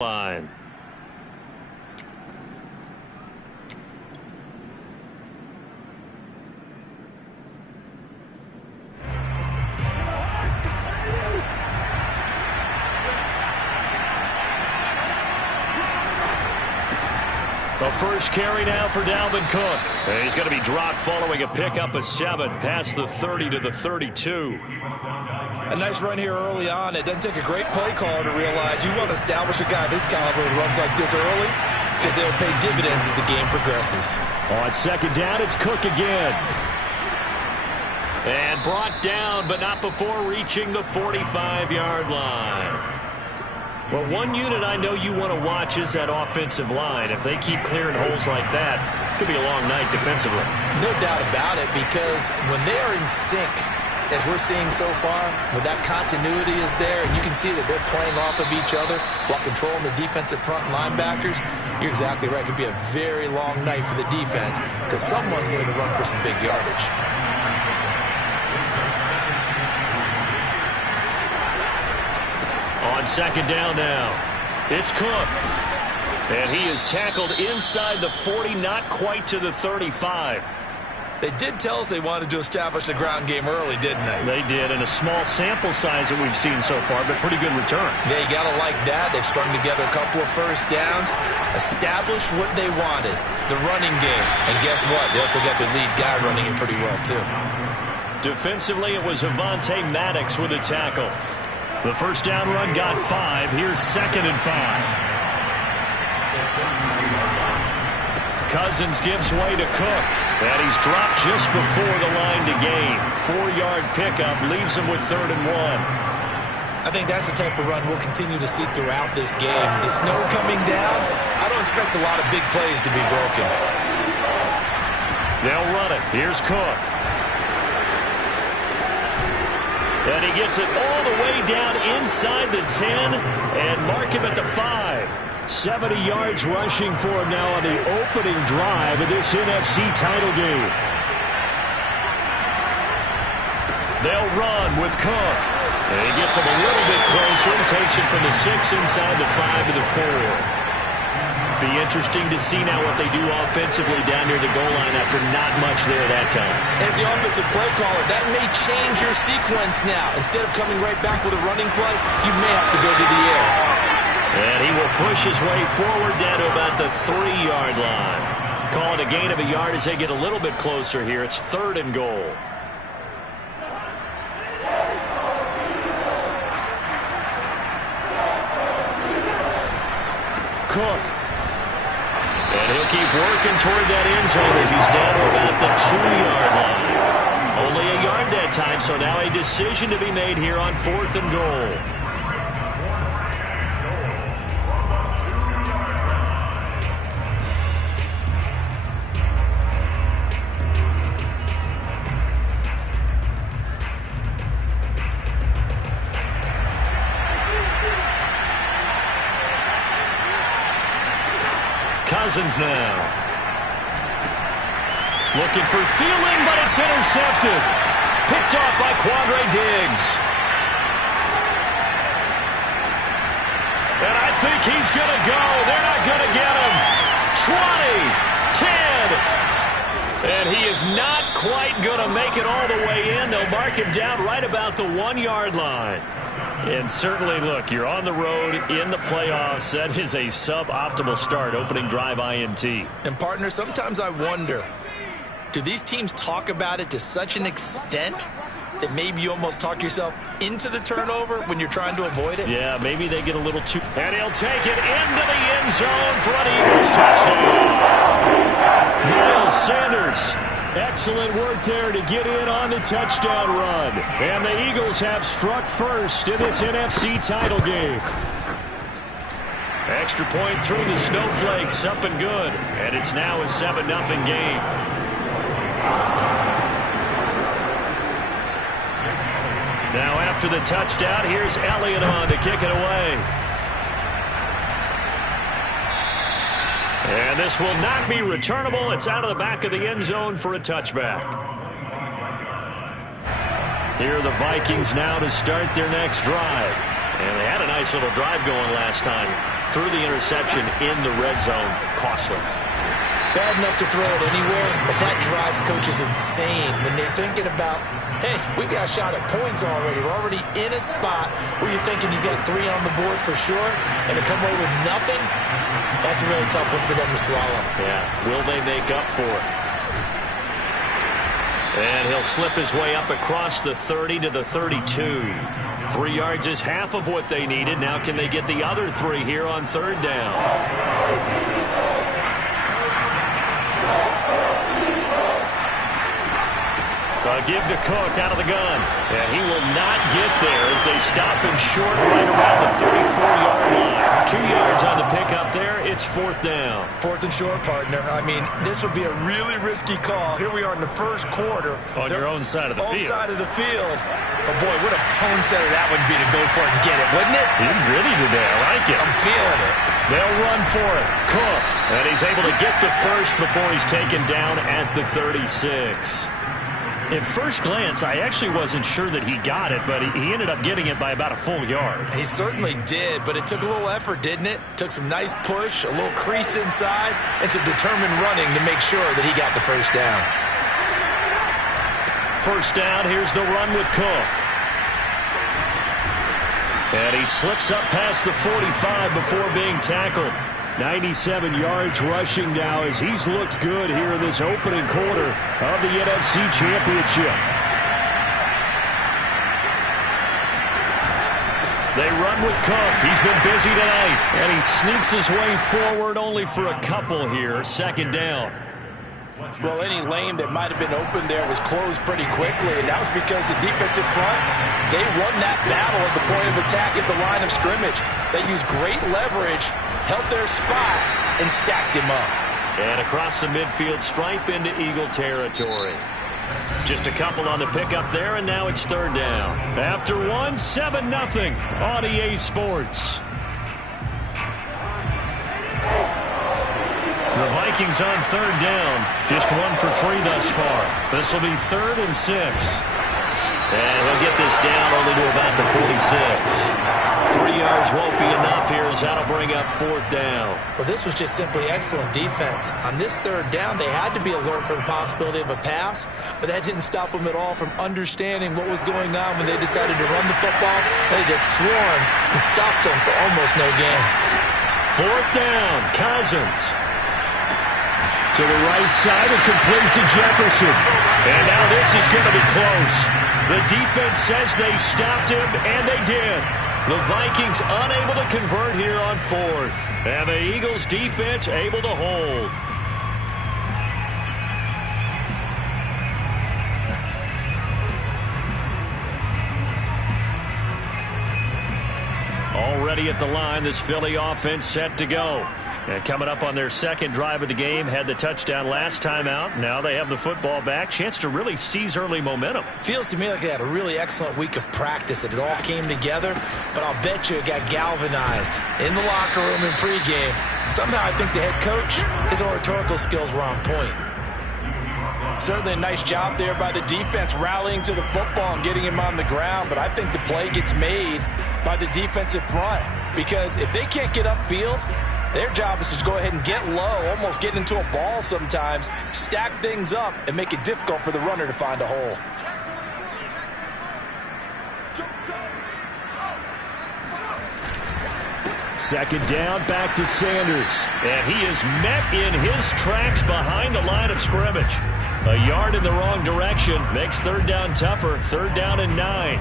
line. The first carry now for Dalvin Cook. He's going to be dropped following a pickup of 7 past the 30 to the 32. A nice run here early on. It doesn't take a great play caller to realize you want to establish a guy this caliber who runs like this early because they'll pay dividends as the game progresses. On second down, it's Cook again. And brought down, but not before reaching the 45-yard line. Well, one unit I know you want to watch is that offensive line. If they keep clearing holes like that, it could be a long night defensively. No doubt about it, because when they are in sync, as we're seeing so far, when that continuity is there, and you can see that they're playing off of each other while controlling the defensive front linebackers, you're exactly right. It could be a very long night for the defense because someone's going to run for some big yardage. On second down now, it's Cook. And he is tackled inside the 40, not quite to the 35. They did tell us they wanted to establish the ground game early, didn't they? They did, and a small sample size that we've seen so far, but pretty good return. Yeah, you got to like that. They've strung together a couple of first downs, established what they wanted, the running game. And guess what? They also got the lead guy running it pretty well, too. Defensively, it was Avonte Maddox with a tackle. The first down run got 5. Here's 2nd and 5. Cousins gives way to Cook. And he's dropped just before the line to gain. 4-yard pickup leaves him with 3rd and 1. I think that's the type of run we'll continue to see throughout this game. The snow coming down, I don't expect a lot of big plays to be broken. They'll run it. Here's Cook. And he gets it all the way down inside the 10 and mark him at the 5. 70 yards rushing for him now on the opening drive of this NFC title game. They'll run with Cook. And he gets him a little bit closer and takes it from the 6 inside the 5 to the 4. Be interesting to see now what they do offensively down near the goal line after not much there that time. As the offensive play caller, that may change your sequence now. Instead of coming right back with a running play, you may have to go to the air. And he will push his way forward down to about the 3-yard line. Call it a gain of a yard as they get a little bit closer here. It's 3rd and goal. Cook. And he'll keep working toward that end zone as he's down to about the 2-yard line. Only a yard that time, so now a decision to be made here on 4th and goal. Cousins now. Looking for Thielen, but it's intercepted. Picked off by Quandre Diggs. And I think he's going to go. They're not going to get him. 20, 10. And he is not quite going to make it all the way in. They'll mark him down right about the 1-yard line. And certainly, look, you're on the road in the playoffs. That is a suboptimal start, opening drive INT. And, partner, sometimes I wonder, do these teams talk about it to such an extent that maybe you almost talk yourself into the turnover when you're trying to avoid it? Yeah, maybe they get a little too... And he'll take it into the end zone for an Eagles touchdown. Miles Sanders. Excellent work there to get in on the touchdown run. And the Eagles have struck first in this NFC title game. Extra point through the snowflakes, up and good. And it's now a 7-0 game. Now after the touchdown, here's Elliott on to kick it away. And this will not be returnable. It's out of the back of the end zone for a touchback. Here are the Vikings now to start their next drive. And they had a nice little drive going last time. threw the interception in the red zone. Costly. Bad enough to throw it anywhere, but that drives coaches insane when they're thinking about, hey, we got a shot at points already. We're already in a spot where you're thinking you got 3 on the board for sure, and to come away with nothing, that's a really tough one for them to swallow. Yeah, will they make up for it? And he'll slip his way up across the 30 to the 32. 3 yards is half of what they needed. Now can they get the other 3 here on third down? Give to Cook out of the gun. And he will not get there as they stop him short right around the 34-yard line. 2 yards on the pickup there. It's 4th down. 4th and short, partner. I mean, this would be a really risky call. Here we are in the first quarter. On your own side of the field. Own side of the field. But, boy, what a tone setter that would be to go for it and get it, wouldn't it? He's ready today. I like it. I'm feeling it. They'll run for it. Cook. And he's able to get the first before he's taken down at the 36. At first glance, I actually wasn't sure that he got it, but he ended up getting it by about a full yard. He certainly did, but it took a little effort, didn't it? Took some nice push, a little crease inside, and some determined running to make sure that he got the first down. First down, here's the run with Cook. And he slips up past the 45 before being tackled. 97 yards rushing now as he's looked good here in this opening quarter of the NFC Championship. They run with Cook. He's been busy tonight. And he sneaks his way forward only for a couple here. 2nd down. Well, any lane that might have been open there was closed pretty quickly, and that was because the defensive front, they won that battle at the point of attack at the line of scrimmage. They used great leverage, held their spot, and stacked him up. And across the midfield stripe into Eagle territory. Just a couple on the pickup there, and now it's 3rd down. After 7-0 on EA Sports. The Vikings on 3rd down. Just 1 for 3 thus far. This will be 3rd and 6. And he'll get this down only to about the 46. 3 yards won't be enough here as that'll bring up 4th down. Well, this was just simply excellent defense. On this 3rd down, they had to be alert for the possibility of a pass, but that didn't stop them at all from understanding what was going on when they decided to run the football, and they just swarmed and stopped them for almost no gain. 4th down, Cousins. To the right side and complete to Jefferson. And now this is going to be close. The defense says they stopped him, and they did. The Vikings unable to convert here on 4th. And the Eagles defense able to hold. Already at the line, this Philly offense set to go. And coming up on their 2nd drive of the game, had the touchdown last time out. Now they have the football back. Chance to really seize early momentum. Feels to me like they had a really excellent week of practice, that it all came together. But I'll bet you it got galvanized in the locker room in pregame. Somehow I think the head coach, his oratorical skills were on point. Certainly a nice job there by the defense rallying to the football and getting him on the ground. But I think the play gets made by the defensive front. Because if they can't get upfield, their job is to go ahead and get low, almost get into a ball sometimes, stack things up, and make it difficult for the runner to find a hole. Second down, back to Sanders. And he is met in his tracks behind the line of scrimmage. A yard in the wrong direction makes 3rd down tougher. 3rd down and 9.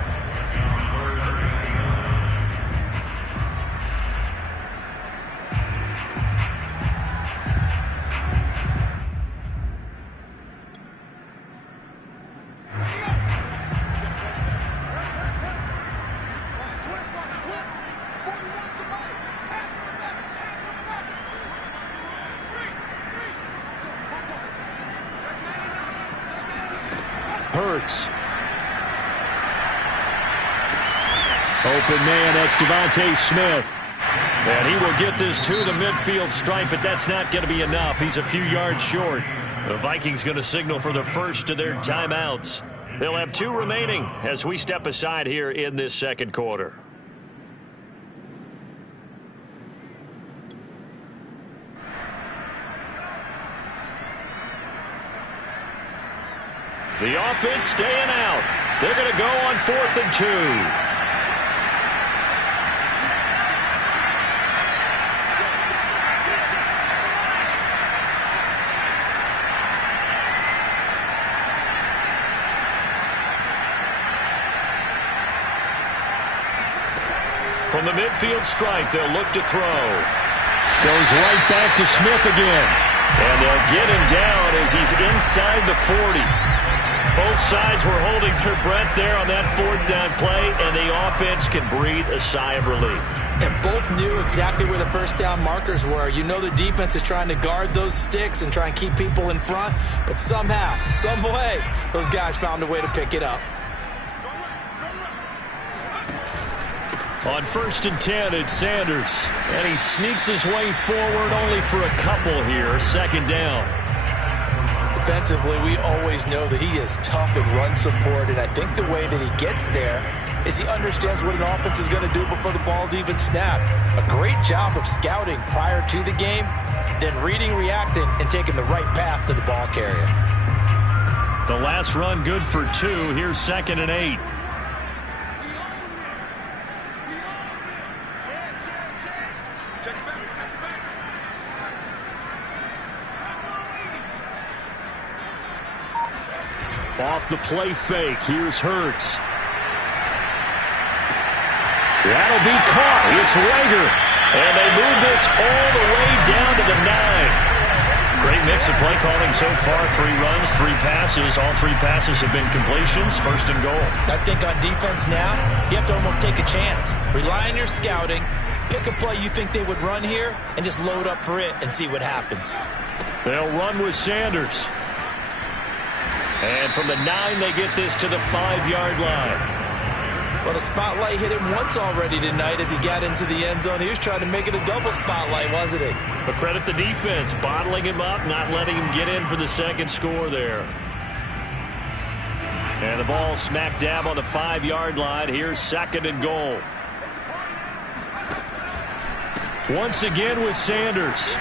Hurts. Open man, that's Devontae Smith. And he will get this to the midfield stripe, but that's not going to be enough. He's a few yards short. The Vikings going to signal for the first of their timeouts. They'll have 2 remaining as we step aside here in this 2nd quarter. The offense staying out. They're going to go on 4th and 2. From the midfield stripe, they'll look to throw. Goes right back to Smith again. And they'll get him down as he's inside the 40. Both sides were holding their breath there on that 4th down play, and the offense can breathe a sigh of relief. And both knew exactly where the first down markers were. You know the defense is trying to guard those sticks and try and keep people in front, but somehow, some way, those guys found a way to pick it up. On 1st and 10, it's Sanders. And he sneaks his way forward only for a couple here. 2nd down. Defensively, we always know that he is tough in run support, and I think the way that he gets there is he understands what an offense is going to do before the ball's even snapped. A great job of scouting prior to the game, then reading, reacting, and taking the right path to the ball carrier. The last run good for 2. Here's 2nd and 8. Off the play fake. Here's Hurts. That'll be caught. It's Rager. And they move this all the way down to the 9. Great mix of play calling so far. 3 runs, 3 passes. All 3 passes have been completions. 1st and goal. I think on defense now, you have to almost take a chance. Rely on your scouting. Pick a play you think they would run here and just load up for it and see what happens. They'll run with Sanders. And from the 9, they get this to the 5-yard line. Well, the spotlight hit him once already tonight as he got into the end zone. He was trying to make it a double spotlight, wasn't he? But credit the defense, bottling him up, not letting him get in for the 2nd score there. And the ball smack dab on the 5-yard line. Here's 2nd and goal. Once again with Sanders.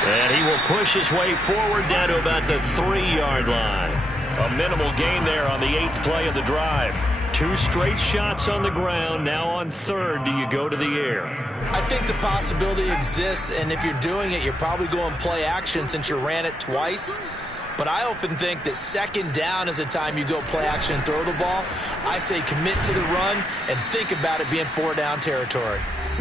And he will push his way forward down to about the 3-yard line. A minimal gain there on the 8th play of the drive. 2 straight shots on the ground. Now on 3rd, do you go to the air? I think the possibility exists, and if you're doing it, you're probably going play action since you ran it twice. But I often think that 2nd down is a time you go play action and throw the ball. I say commit to the run and think about it being 4-down territory.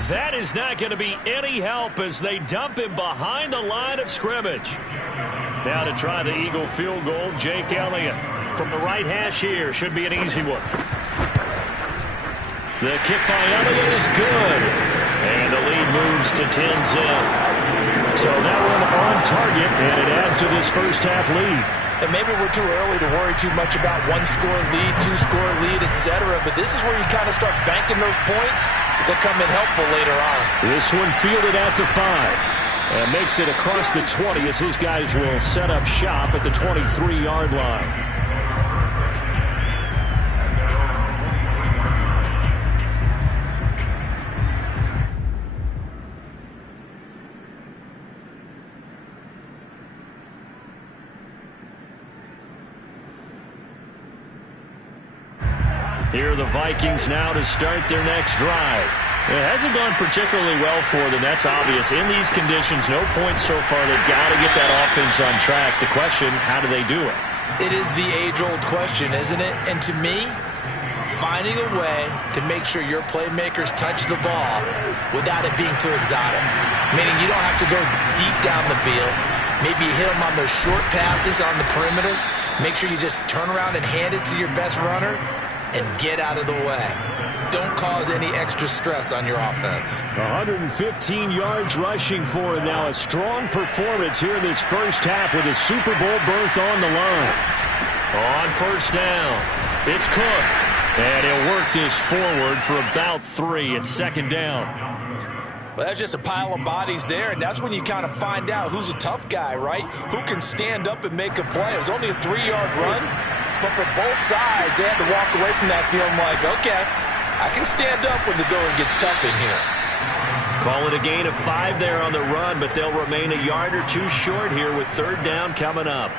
That is not going to be any help as they dump him behind the line of scrimmage. Now to try the Eagle field goal, Jake Elliott. From the right hash here, should be an easy one. The kick by Elliott is good. And the lead moves to 10-10. So that one on target, and it adds to this first half lead. And maybe we're too early to worry too much about 1-score lead, 2-score lead, etc. But this is where you kind of start banking those points that come in helpful later on. This one fielded at the 5. And makes it across the 20 as his guys will set up shop at the 23-yard line. Here are the Vikings now to start their next drive. It hasn't gone particularly well for them. That's obvious. In these conditions, no points so far. They've got to get that offense on track. The question, how do they do it? It is the age-old question, isn't it? And to me, finding a way to make sure your playmakers touch the ball without it being too exotic. Meaning you don't have to go deep down the field. Maybe you hit them on those short passes on the perimeter. Make sure you just turn around and hand it to your best runner and get out of the way. Don't cause any extra stress on your offense. 115 yards rushing for him now. A strong performance here in this first half with a Super Bowl berth on the line. On 1st down, it's Cook. And he'll work this forward for about 3 at 2nd down. Well, that's just a pile of bodies there, and that's when you kind of find out who's a tough guy, right? Who can stand up and make a play. It was only a 3-yard run, but for both sides, they had to walk away from that feeling like, okay, I can stand up when the going gets tough in here. Call it a gain of 5 there on the run, but they'll remain a yard or 2 short here with 3rd down coming up.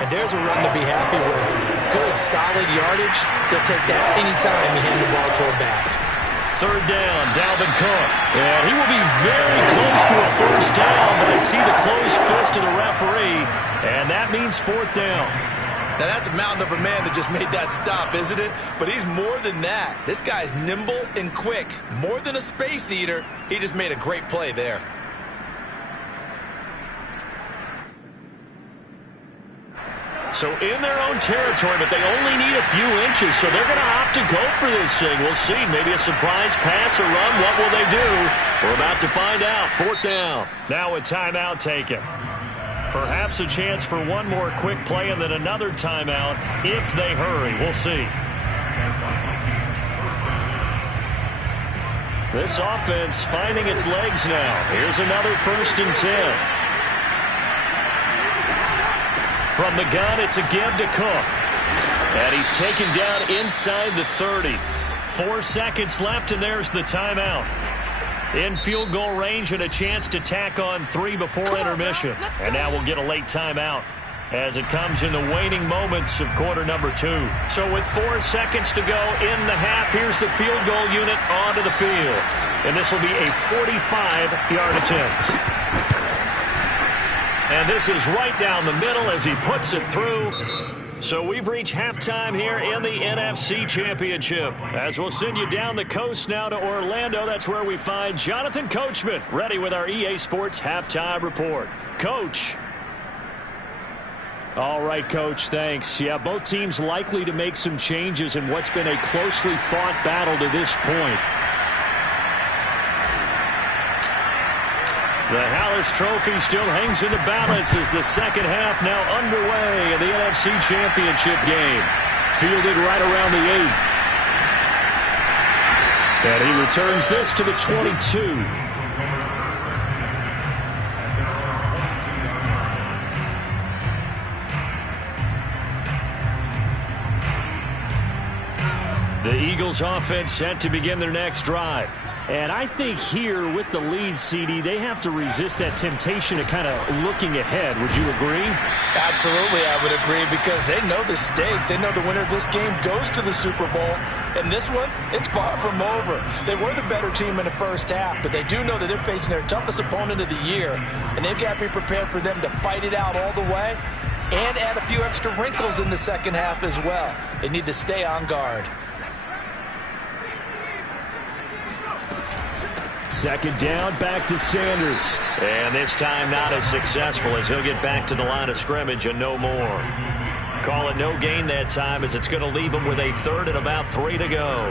And there's a run to be happy with. Good, solid yardage. They'll take that anytime you hand the ball to a back. Third down, Dalvin Cook. And he will be very close to a first down, but I see the closed fist of the referee, and that means fourth down. Now, that's a mountain of a man that just made that stop, isn't it? But he's more than that. This guy's nimble and quick. More than a space eater. He just made a great play there. So in their own territory, but they only need a few inches, so they're going to opt to go for this thing. We'll see. Maybe a surprise pass or run. What will they do? We're about to find out. Fourth down. Now a timeout taken. Perhaps a chance for one more quick play and then another timeout if they hurry. We'll see. This offense finding its legs now. Here's another 1st and 10. From the gun, it's a give to Cook. And he's taken down inside the 30. 4 seconds left, and there's the timeout. In field goal range and a chance to tack on 3 before intermission. And now we'll get a late timeout as it comes in the waning moments of quarter number 2. So with 4 seconds to go in the half, here's the field goal unit onto the field. And this will be a 45-yard attempt. And this is right down the middle as he puts it through. So we've reached halftime here in the NFC Championship. As we'll send you down the coast now to Orlando, that's where we find Jonathan Coachman ready with our EA Sports Halftime Report. Coach. All right, Coach, thanks. Yeah, both teams likely to make some changes in what's been a closely fought battle to this point. The Hallis Trophy still hangs in the balance as the second half now underway in the NFC Championship game. Fielded right around the 8. And he returns this to the 22. The Eagles offense set to begin their next drive. And I think here with the lead, CD, they have to resist that temptation of kind of looking ahead. Would you agree? Absolutely, I would agree, because they know the stakes. They know the winner of this game goes to the Super Bowl. And this one, it's far from over. They were the better team in the first half, but they do know that they're facing their toughest opponent of the year. And they've got to be prepared for them to fight it out all the way and add a few extra wrinkles in the second half as well. They need to stay on guard. Second down, back to Sanders. And this time not as successful as he'll get back to the line of scrimmage and no more. Call it no gain that time as it's going to leave him with a 3rd and about 3 to go.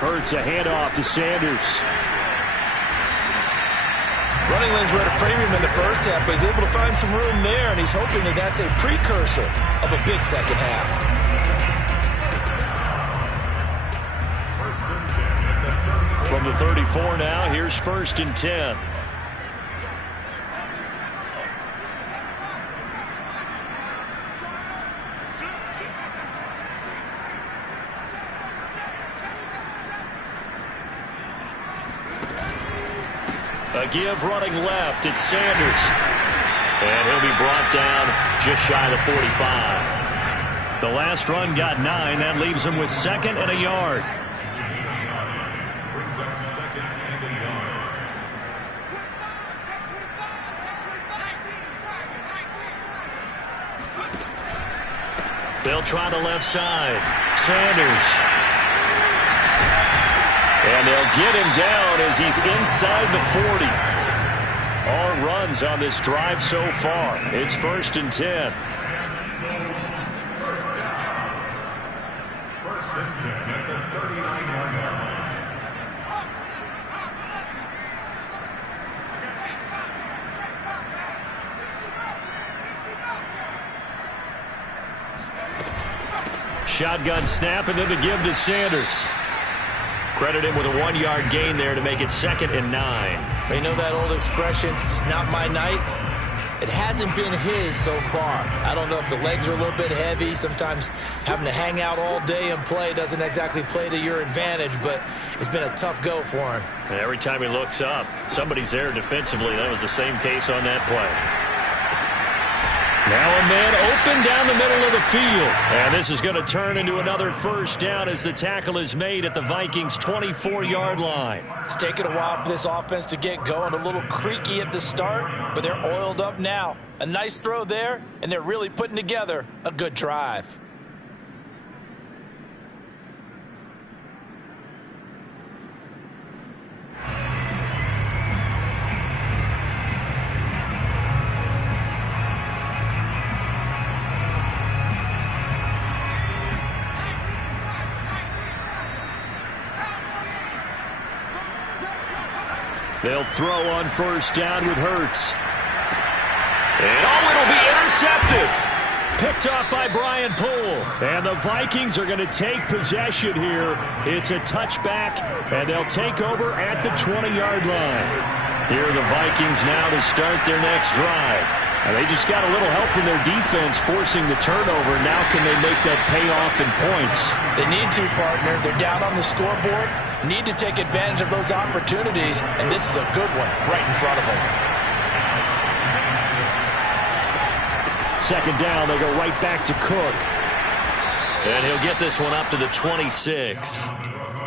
Hurts a handoff to Sanders. Running lanes were at a premium in the first half, but he's able to find some room there, and he's hoping that that's a precursor of a big second half. From the 34 now, here's 1st and 10. A give running left. It's Sanders. And he'll be brought down just shy of the 45. The last run got 9. That leaves him with 2nd and a yard. They'll try the left side. Sanders. And they'll get him down as he's inside the 40. All runs on this drive so far. It's 1st and 10. First and 10 at the 39-yard line. Shotgun snap and then the give to Sanders. Credit him with a 1-yard gain there to make it 2nd and 9. You know that old expression, it's not my night? It hasn't been his so far. I don't know if the legs are a little bit heavy. Sometimes having to hang out all day and play doesn't exactly play to your advantage, but it's been a tough go for him. And every time he looks up, somebody's there defensively. That was the same case on that play. Now a man open down the middle of the field. And this is going to turn into another first down as the tackle is made at the Vikings' 24-yard line. It's taken a while for this offense to get going. A little creaky at the start, but they're oiled up now. A nice throw there, and they're really putting together a good drive. They'll throw on first down with Hurts. And it'll be intercepted. Picked off by Brian Poole. And the Vikings are going to take possession here. It's a touchback, and they'll take over at the 20-yard line. Here are the Vikings now to start their next drive. And they just got a little help from their defense forcing the turnover. Now can they make that pay off in points? They need to, partner. They're down on the scoreboard. Need to take advantage of those opportunities, and this is a good one right in front of them. Second down, they go right back to Cook. And he'll get this one up to the 26.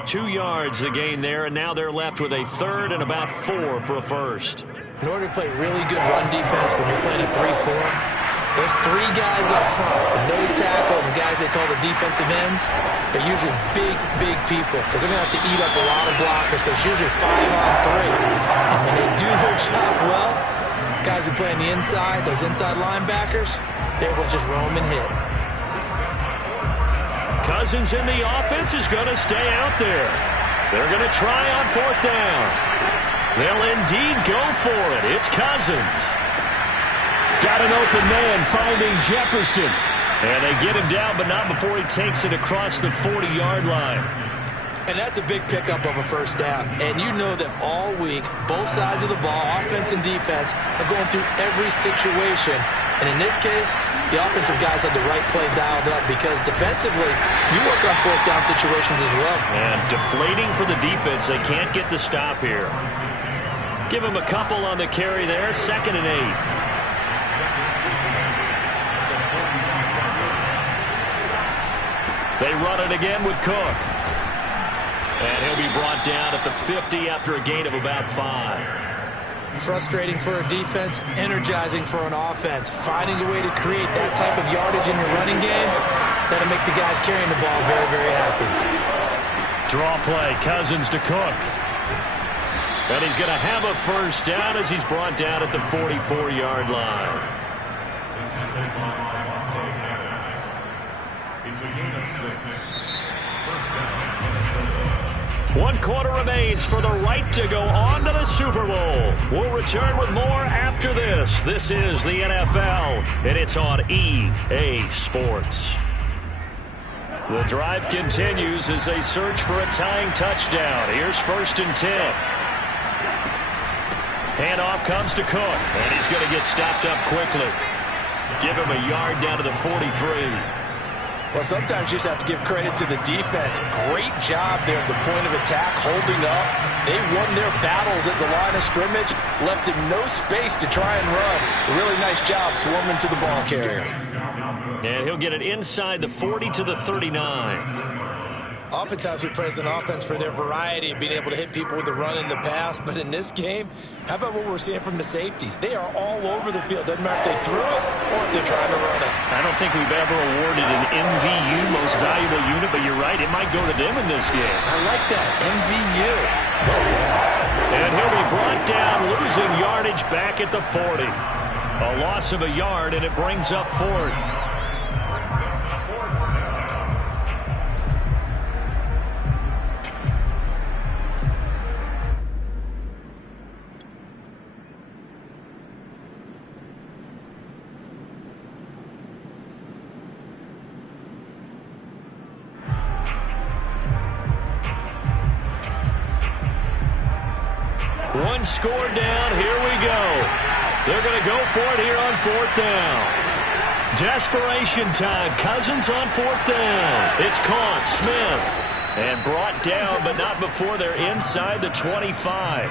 2 yards the gain there, and now they're left with a third and about 4 for a first. In order to play really good run defense when you're playing a 3-4, those 3 guys up front, the nose tackle and the guys they call the defensive ends, they're usually big, big people because they're going to have to eat up a lot of blockers. There's usually 5 on 3. And when they do their job well, guys who play on the inside, those inside linebackers, they're able to just roam and hit. Cousins in the offense is going to stay out there. They're going to try on fourth down. They'll indeed go for it. It's Cousins. Got an open man finding Jefferson. And they get him down, but not before he takes it across the 40-yard line. And that's a big pickup of a first down. And you know that all week, both sides of the ball, offense and defense, are going through every situation. And in this case, the offensive guys had the right play dialed up because defensively, you work on fourth down situations as well. And deflating for the defense. They can't get the stop here. Give him a couple on the carry there. 2nd and 8. They run it again with Cook. And he'll be brought down at the 50 after a gain of about 5. Frustrating for a defense, energizing for an offense. Finding a way to create that type of yardage in your running game, that'll make the guys carrying the ball very, very happy. Draw play, Cousins to Cook. And he's going to have a first down as he's brought down at the 44-yard line. It's a gain of 6. First down, Minnesota. 1 quarter remains for the right to go on to the Super Bowl. We'll return with more after this. This is the NFL, and it's on EA Sports. The drive continues as they search for a tying touchdown. Here's 1st and 10. Handoff comes to Cook, and he's going to get stopped up quickly. Give him a yard down to the 43. Well, sometimes you just have to give credit to the defense. Great job there at the point of attack, holding up. They won their battles at the line of scrimmage, left him no space to try and run. A really nice job swarming to the ball carrier. And he'll get it inside the 40 to the 39. Oftentimes we praise an offense for their variety of being able to hit people with the run and the pass, but in this game, how about what we're seeing from the safeties? They are all over the field. Doesn't matter if they threw it or if they're trying to run it. I don't think we've ever awarded an MVU, most valuable unit, but you're right, it might go to them in this game. I like that, MVU. Well done. And he'll be brought down, losing yardage back at the 40. A loss of a yard, and it brings up 4th. One score down. Here we go. They're going to go for it here on 4th down. Desperation time. Cousins on 4th down. It's caught. Smith. And brought down, but not before they're inside the 25.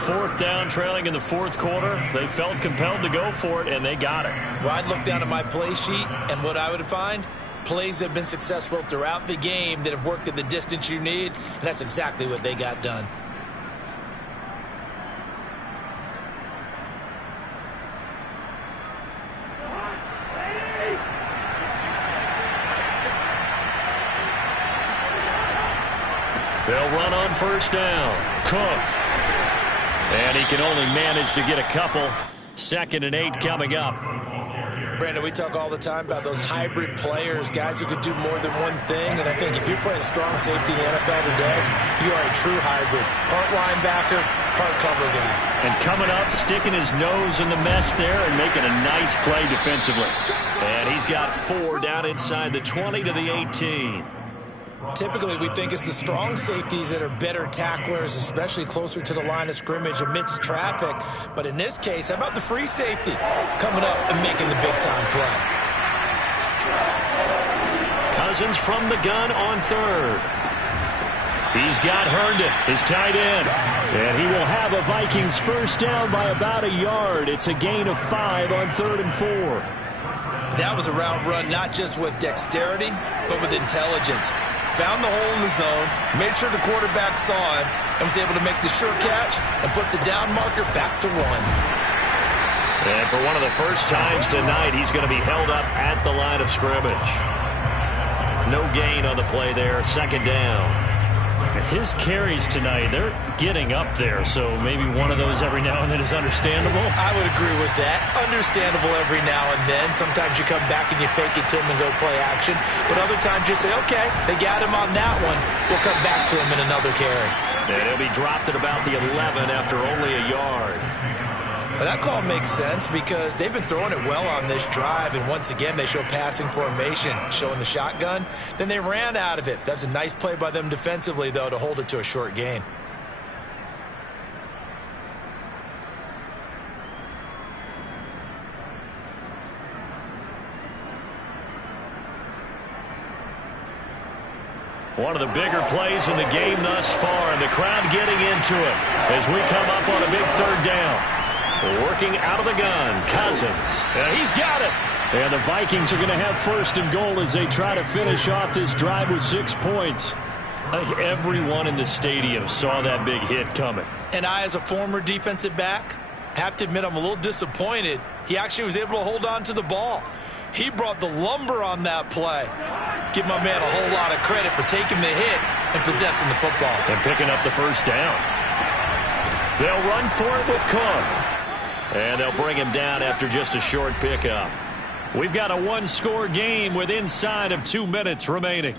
4th down, trailing in the 4th quarter. They felt compelled to go for it, and they got it. Well, I'd look down at my play sheet, and what I would find, plays that have been successful throughout the game that have worked at the distance you need, and that's exactly what they got done. They'll run on 1st down. Cook. And he can only manage to get a couple. 2nd and 8 coming up. Brandon, we talk all the time about those hybrid players, guys who could do more than one thing. And I think if you're playing strong safety in the NFL today, you are a true hybrid. Part linebacker, part cover guy. And coming up, sticking his nose in the mess there and making a nice play defensively. And he's got 4 down inside the 20 to the 18. Typically, we think it's the strong safeties that are better tacklers, especially closer to the line of scrimmage amidst traffic. But in this case, how about the free safety coming up and making the big-time play? Cousins from the gun on 3rd. He's got Herndon, his tight end. And he will have a Vikings 1st down by about a yard. It's a gain of 5 on 3rd and 4. That was a route run not just with dexterity, but with intelligence. Found the hole in the zone, made sure the quarterback saw him, and was able to make the sure catch and put the down marker back to 1. And for one of the first times tonight, he's going to be held up at the line of scrimmage. No gain on the play there, 2nd down. His carries tonight, they're getting up there, so maybe one of those every now and then is understandable. I would agree with that. Understandable every now and then. Sometimes you come back and you fake it to him and go play action. But other times you say, okay, they got him on that one. We'll come back to him in another carry. And he'll be dropped at about the 11 after only a yard. Well, that call makes sense because they've been throwing it well on this drive, and once again they show passing formation, showing the shotgun. Then they ran out of it. That's a nice play by them defensively, though, to hold it to a short gain. One of the bigger plays in the game thus far, and the crowd getting into it as we come up on a big 3rd down. Working out of the gun, Cousins. And he's got it. And the Vikings are going to have 1st and goal as they try to finish off this drive with 6 points. I think everyone in the stadium saw that big hit coming. And I, as a former defensive back, have to admit I'm a little disappointed. He actually was able to hold on to the ball. He brought the lumber on that play. Give my man a whole lot of credit for taking the hit and possessing the football. And picking up the 1st down. They'll run for it with Cook. And they'll bring him down after just a short pickup. We've got a 1-score game with inside of 2 minutes remaining.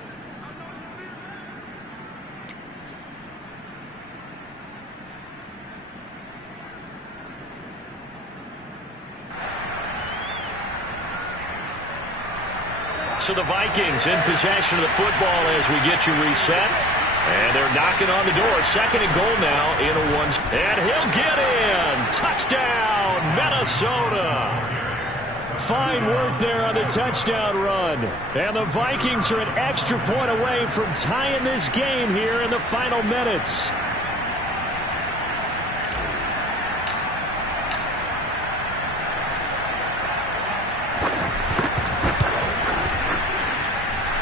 So the Vikings in possession of the football as we get you reset. And they're knocking on the door. 2nd and goal now in a 1. And he'll get in. Touchdown, Minnesota. Fine work there on the touchdown run. And the Vikings are an extra point away from tying this game here in the final minutes.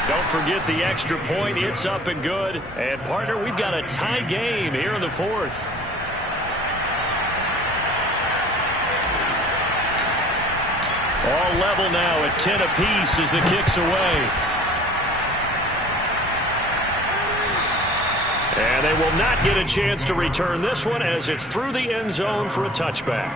Don't forget the extra point. It's up and good. And, partner, we've got a tie game here in the 4th. All level now at 10 apiece as the kick's away. And they will not get a chance to return this one as it's through the end zone for a touchback.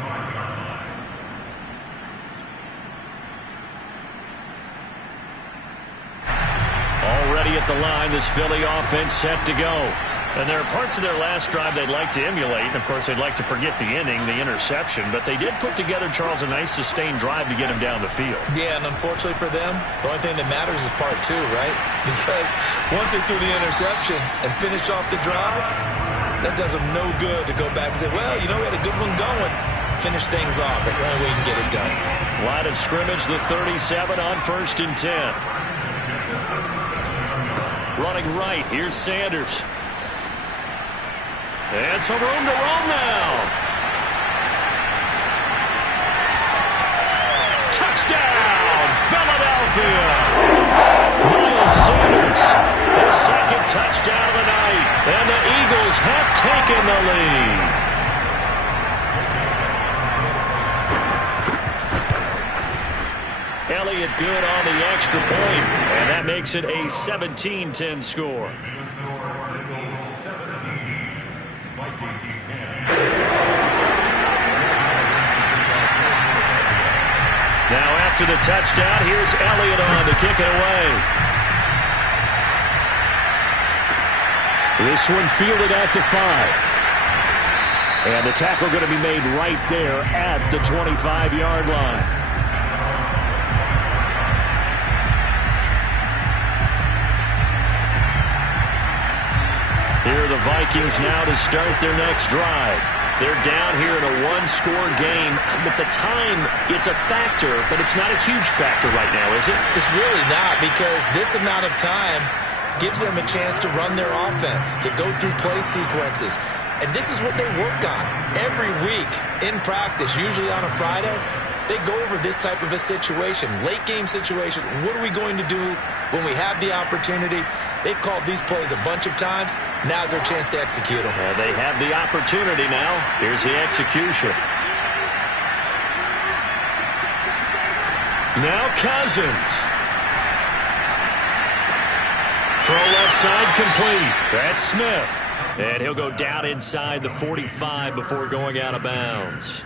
Already at the line, this Philly offense set to go. And there are parts of their last drive they'd like to emulate. And, of course, they'd like to forget the inning, the interception. But they did put together, Charles, a nice sustained drive to get him down the field. Yeah, and unfortunately for them, the only thing that matters is part 2, right? Because once they threw the interception and finished off the drive, that does them no good to go back and say, well, you know, we had a good one going. finish things off. That's the only way you can get it done. Line of scrimmage, the 37 on 1st and 10. Running right, here's Sanders. And some room to roam now. Touchdown, Philadelphia. Miles Sanders, his second touchdown of the night. And the Eagles have taken the lead. Elliott good on the extra point, and that makes it a 17-10 score. Now after the touchdown, here's Elliott on to kick it away. This one fielded at the 5. And the tackle going to be made right there at the 25-yard line. Here are the Vikings now to start their next drive. They're down here in a one-score game. But the time, it's a factor, but it's not a huge factor right now, is it? It's really not, because this amount of time gives them a chance to run their offense, to go through play sequences. And this is what they work on every week in practice, usually on a Friday. They go over this type of a situation, late game situation. What are we going to do when we have the opportunity? They've called these plays a bunch of times. Now's their chance to execute them. They have the opportunity now. Here's the execution. Now Cousins. Throw left side complete. That's Smith. And he'll go down inside the 45 before going out of bounds.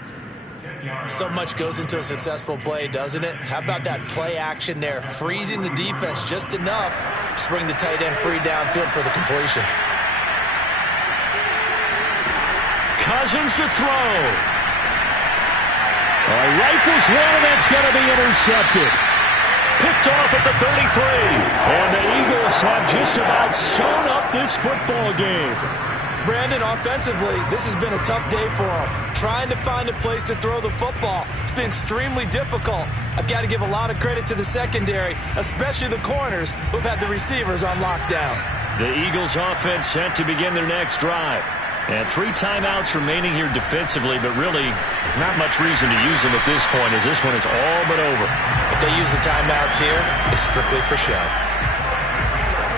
So much goes into a successful play, doesn't it? How about that play action there? Freezing the defense just enough to bring the tight end free downfield for the completion. Cousins to throw. Rifles one, and that's going to be intercepted. Picked off at the 33. And the Eagles have just about sewn up this football game. Brandon, offensively, this has been a tough day for them. Trying to find a place to throw the football. It's been extremely difficult. I've got to give a lot of credit to the secondary, especially the corners who've had the receivers on lockdown. The Eagles offense set to begin their next drive. And 3 timeouts remaining here defensively, but really not much reason to use them at this point, as this one is all but over. If they use the timeouts here, it's strictly for show.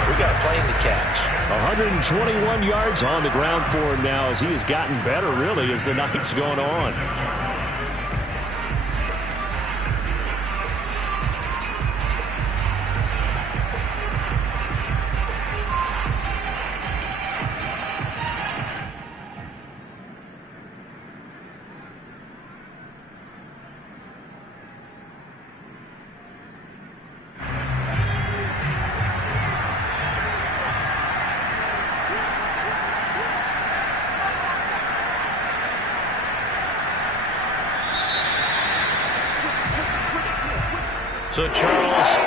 We got a plane to catch. 121 yards on the ground for him now, as he has gotten better, really, as the night's going on. So Charles